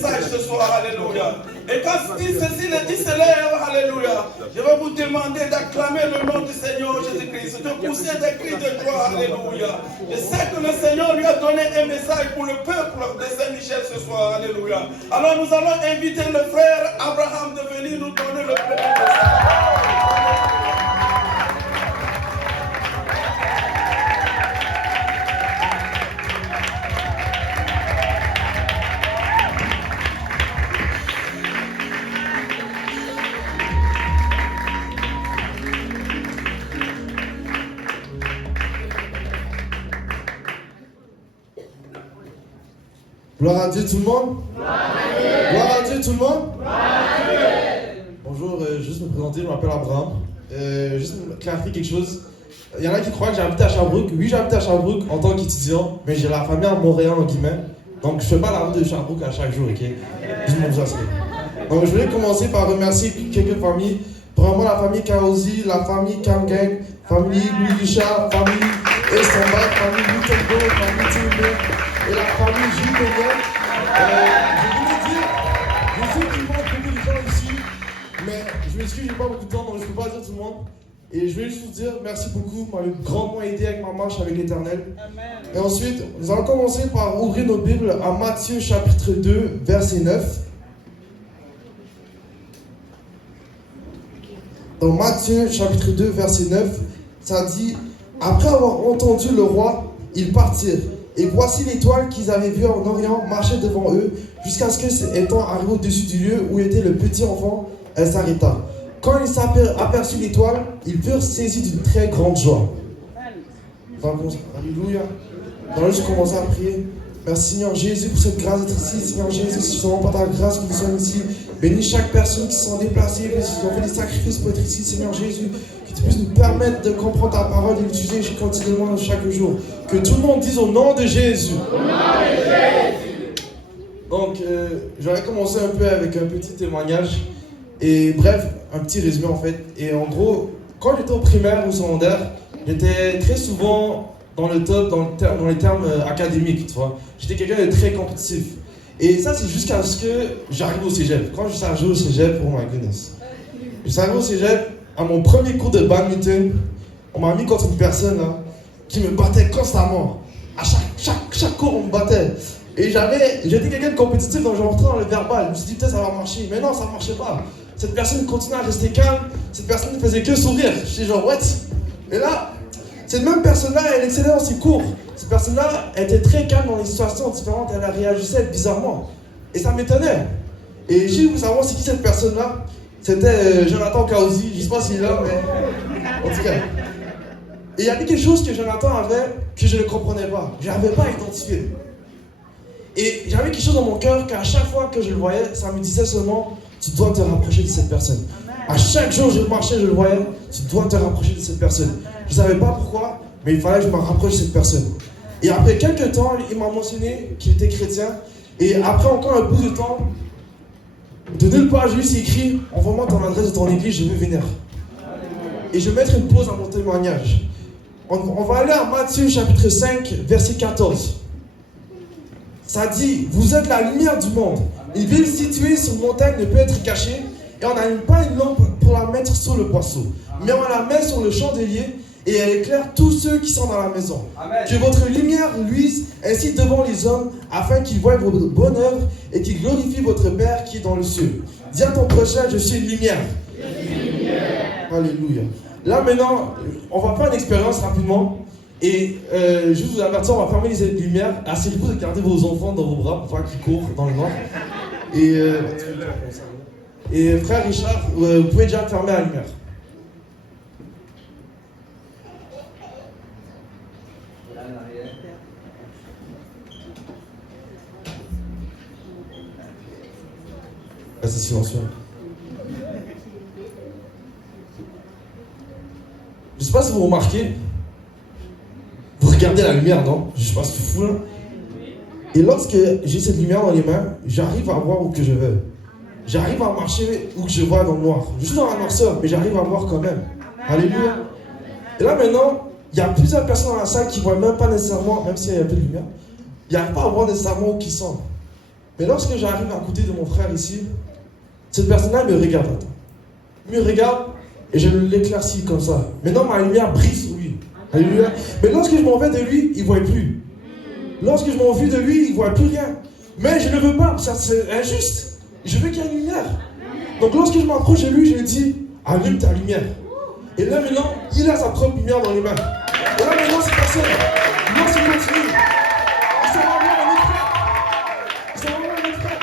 message ce soir, alléluia. Et quand ceci s'élève, alléluia, je vais vous demander d'acclamer le nom du Seigneur Jésus-Christ, de pousser des cris de joie, alléluia. Je sais que le Seigneur lui a donné un message pour le peuple de Saint-Michel ce soir, alléluia. Alors nous allons inviter le frère Abraham de venir nous donner le premier message. Gloire à Dieu tout le monde. Gloire à Dieu tout le monde. Bonjour, juste me présenter, je m'appelle Abraham. Juste me clarifier quelque chose. Il y en a qui croient que j'habite à Sherbrooke. Oui, j'habite à Sherbrooke en tant qu'étudiant, mais j'ai la famille à Montréal en guillemets. Donc je fais pas la route de Sherbrooke à chaque jour, ok? Juste mon vous assurer. Donc je voulais commencer par remercier quelques familles. Premièrement la famille Kaozi, la famille Kamgang, famille Louis Richard, famille Estambac, famille Lutembo, famille Tchoume et la famille Gilles Péniel. Je voulais dire, je sais qu'il manque beaucoup de gens ici, mais je m'excuse, j'ai pas beaucoup de temps, donc je peux pas dire tout le monde. Et je voulais juste vous dire merci beaucoup, vous m'avez grandement aidé avec ma marche avec l'Éternel. Et ensuite, nous allons commencer par ouvrir nos Bibles à Matthieu chapitre 2, verset 9. Dans Matthieu chapitre 2, verset 9, ça dit « Après avoir entendu le roi, ils partirent. Et voici l'étoile qu'ils avaient vue en Orient marcher devant eux, jusqu'à ce que, étant arrivés au-dessus du lieu où était le petit enfant, elle s'arrêta. Quand ils aperçurent l'étoile, ils furent saisis d'une très grande joie. » Alléluia. Nous allons juste commencer à prier. Merci Seigneur Jésus pour cette grâce d'être ici. Seigneur Jésus, c'est seulement par ta grâce que nous sommes ici. Bénis chaque personne qui s'est déplacée, qui ont fait des sacrifices pour être ici, Seigneur Jésus. Que tu puisses nous permettre de comprendre ta parole et l'utiliser continuellement chaque jour. Que tout le monde dise au nom de Jésus. Au nom de Jésus. Donc, j'aurais commencé un peu avec un petit témoignage. Et bref, un petit résumé en fait. Et en gros, quand j'étais au primaire ou au secondaire, j'étais très souvent dans le top, dans les termes académiques, tu vois. J'étais quelqu'un de très compétitif. Et ça, c'est jusqu'à ce que j'arrive au cégep. Quand je suis arrivé au cégep, oh my goodness. Je suis arrivé au cégep, à mon premier cours de badminton, on m'a mis contre une personne là, qui me battait constamment. À chaque cours, on me battait. Et j'étais quelqu'un de compétitif, donc je rentrais dans le verbal. Je me suis dit, peut-être ça va marcher. Mais non, ça ne marchait pas. Cette personne continuait à rester calme. Cette personne ne faisait que sourire. Je suis genre, what? Et là, cette même personne-là, elle excellait dans ses cours. Cette personne-là était très calme dans des situations différentes. Elle réagissait bizarrement. Et ça m'étonnait. Et j'ai voulu savoir c'est qui cette personne-là. C'était Jonathan Kaozi. Je ne sais pas s'il est là, mais en tout cas. Et il y avait quelque chose que Jonathan avait que je ne comprenais pas. Je n'arrivais pas à identifier. Et j'avais quelque chose dans mon cœur qu'à chaque fois que je le voyais, ça me disait seulement, tu dois te rapprocher de cette personne. À chaque jour je marchais, je le voyais, tu dois te rapprocher de cette personne. Je ne savais pas pourquoi, mais il fallait que je me rapproche de cette personne. Et après quelques temps, il m'a mentionné qu'il était chrétien. Et après encore un bout de temps, de nulle part, j'ai juste écrit, envoie-moi ton adresse de ton église, je veux venir. Et je vais mettre une pause dans mon témoignage. On va aller à Matthieu chapitre 5, verset 14. Ça dit, vous êtes la lumière du monde. Une ville située sur une montagne ne peut être cachée, et on n'allume pas une lampe pour la mettre sur le boisseau, mais on la met sur le chandelier, et elle éclaire tous ceux qui sont dans la maison. Amen. Que votre lumière luise ainsi devant les hommes, afin qu'ils voient vos bonnes œuvres et qu'ils glorifient votre Père qui est dans le ciel. Dis à ton prochain, je suis une lumière. Je suis une lumière. Alléluia. Là maintenant, on va faire une expérience rapidement. Et juste vous avertir, on va fermer les lumières. Assurez-vous de garder vos enfants dans vos bras pour pas qu'ils courent dans le noir. Et frère Richard, vous pouvez déjà fermer la lumière. Ah, c'est silencieux. Je sais pas si vous remarquez. Vous regardez la lumière, non? Je sais pas si tu fous là. Et lorsque j'ai cette lumière dans les mains, j'arrive à voir où que je vais. J'arrive à marcher où que je vois dans le noir. Juste dans la noirceur, mais j'arrive à voir quand même. Alléluia. Et là maintenant, il y a plusieurs personnes dans la salle qui ne voient même pas nécessairement, même s'il y a un peu de lumière, ils n'arrivent pas à voir nécessairement où ils sont. Mais lorsque j'arrive à côté de mon frère ici, cette personne-là me regarde. Il me regarde et je l'éclaircis comme ça. Maintenant, ma lumière brille sur lui. Alléluia. Mais lorsque je m'en vais de lui, il ne voit plus. Lorsque je m'en vais de lui, il ne voit plus rien. Mais je ne veux pas, ça c'est injuste. Je veux qu'il y ait une lumière. Donc lorsque je m'approche de lui, je lui dis, allume ta lumière. Et là maintenant, il a sa propre lumière dans les mains. Et là maintenant, cette personne, lorsqu'il continue, il s'en va voir un autre frère. Il s'en va voir un autre frère.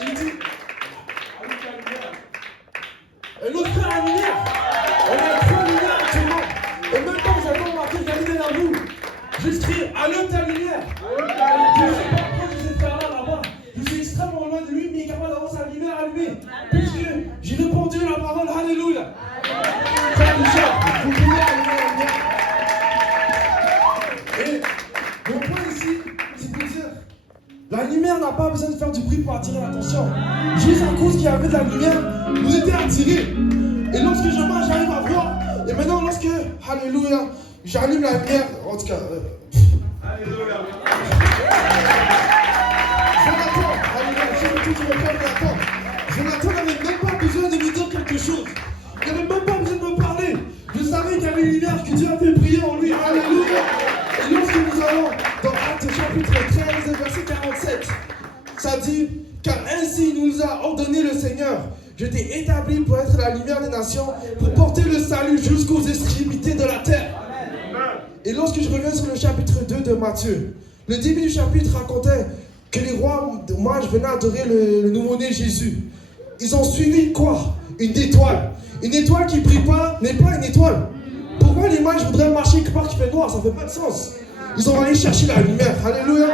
Il lui dit, allume ta lumière. Un autre frère a la lumière. On a trois lumières actuellement. Et même quand vous avez remarqué, regardez derrière vous. Juste crie, allume ta lumière. Je ne sais pas pourquoi je cette frère-là là-bas. Je suis extrêmement loin de lui, mais il est capable d'avoir sa lumière allumée. Puisque j'ai répondu à la parole, alléluia. Frère Richard, vous pouvez allumer la lumière. Et mon point ici, c'est de dire, la lumière n'a pas besoin de faire du bruit pour attirer l'attention. Juste à cause qu'il y avait de la lumière, vous étiez attirés. Et lorsque je marche, j'arrive à voir. Et maintenant, lorsque, alléluia, j'allume la lumière, en tout cas. Alléluia. Jonathan, alléluia, je veux tout mon père, Jonathan. Jonathan n'avait même pas besoin de me dire quelque chose. Il n'avait même pas besoin de me parler. Je savais qu'il y avait une lumière que Dieu avait brillé en lui. Alléluia. Et lorsque nous allons dans Actes chapitre 13, verset 47, ça dit, car ainsi nous a ordonné le Seigneur. Je t'ai établi pour être la lumière des nations, pour porter le salut jusqu'aux extrémités de la terre. Et lorsque je reviens sur le chapitre 2 de Matthieu, le début du chapitre racontait que les rois mages venaient adorer le nouveau-né Jésus. Ils ont suivi quoi? Une étoile. Une étoile qui ne brille pas n'est pas une étoile. Pourquoi les mages voudraient marcher quelque part qui fait noir? Ça ne fait pas de sens. Ils ont allé chercher la lumière. Alléluia.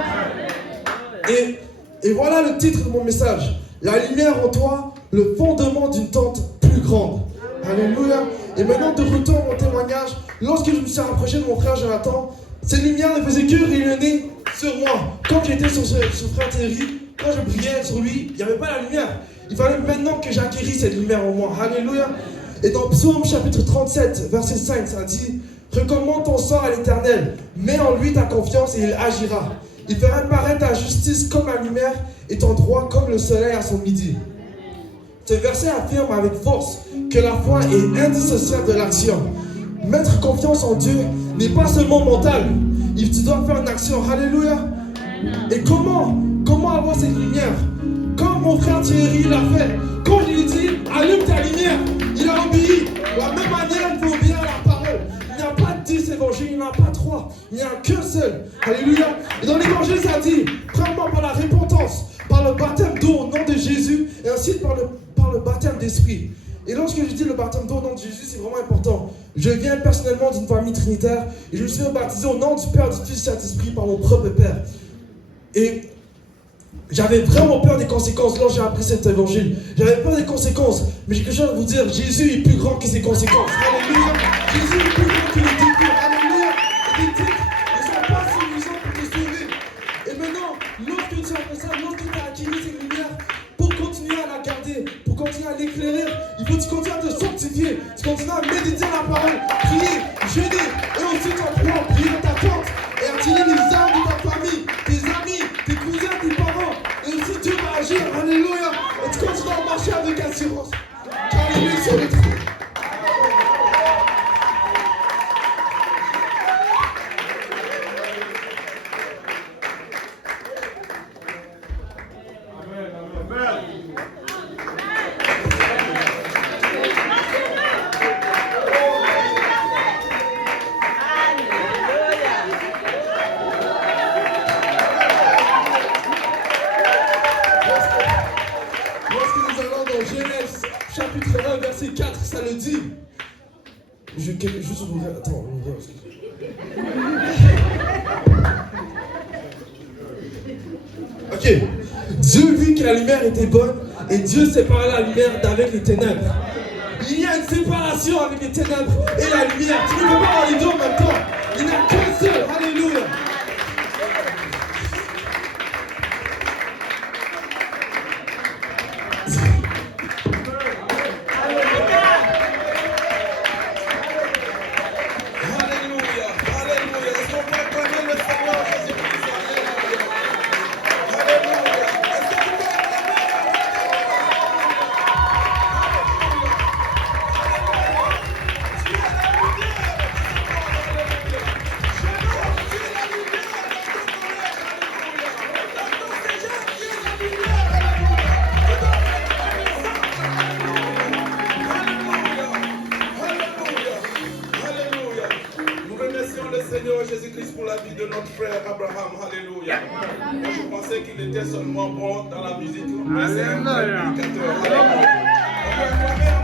Et voilà le titre de mon message. La lumière en toi, le fondement d'une tente plus grande. Alléluia. Et maintenant, de retour à mon témoignage, lorsque je me suis rapproché de mon frère Jonathan, cette lumière ne faisait que rayonner sur moi. Quand j'étais sur frère Thierry, quand je priais sur lui, il n'y avait pas la lumière. Il fallait maintenant que j'acquérisse cette lumière en moi. Alléluia. Et dans Psaume chapitre 37, verset 5, ça dit, recommande ton sort à l'Éternel, mets en lui ta confiance et il agira. Il fera paraître ta justice comme la lumière et ton droit comme le soleil à son midi. Ce verset affirme avec force que la foi est indissociable de l'action. Mettre confiance en Dieu n'est pas seulement mental. Tu dois faire une action. Alléluia. Et comment avoir cette lumière? Comme mon frère Thierry l'a fait. Quand je lui ai dit, allume ta lumière, il a obéi. De la même manière, il faut obéir à la parole. Il n'y a pas 10 évangiles, il n'y en a pas 3. Il n'y en a qu'un seul. Alléluia. Et dans l'évangile, ça dit, premièrement par la repentance, par le baptême d'eau au nom de Jésus, et ensuite par le baptême d'esprit. Et lorsque je dis le baptême d'eau au nom de Jésus, c'est vraiment important. Je viens personnellement d'une famille trinitaire et je me suis baptisé au nom du Père, du Fils et du Saint-Esprit par mon propre Père. Et j'avais vraiment peur des conséquences lorsque j'ai appris cet évangile. J'avais peur des conséquences, mais j'ai quelque chose à vous dire, Jésus est plus grand que ses conséquences. Alléluia. Jésus est plus grand que les défis. Alléluia. Les défis ne sont pas suffisants pour te sauver. Et maintenant, lorsque tu as fait ça, lorsque tu as acquis cette lumière, pour continuer à la garder, pour continuer à l'éclairer, il faut que tu continues à te sanctifier, tu continues à méditer la parole, prier, jeûner, et ensuite en priant, prier dans ta tente, et attirer les âmes de ta famille, tes amis, tes cousins, tes parents, et aussi Dieu va agir, alléluia, et tu continues à marcher avec assurance, car il est sur le trône. Ok, Dieu vit que la lumière était bonne et Dieu séparait la lumière d'avec les ténèbres. Il y a une séparation avec les ténèbres et la lumière. Tu ne peux pas avoir les deux en même temps. Il n'y a qu'un seul. Alléluia. Est-ce que frère Abraham. Alléluia. Moi, je pensais qu'il était seulement bon dans la musique, mais c'est un vrai prédicateur. Alléluia.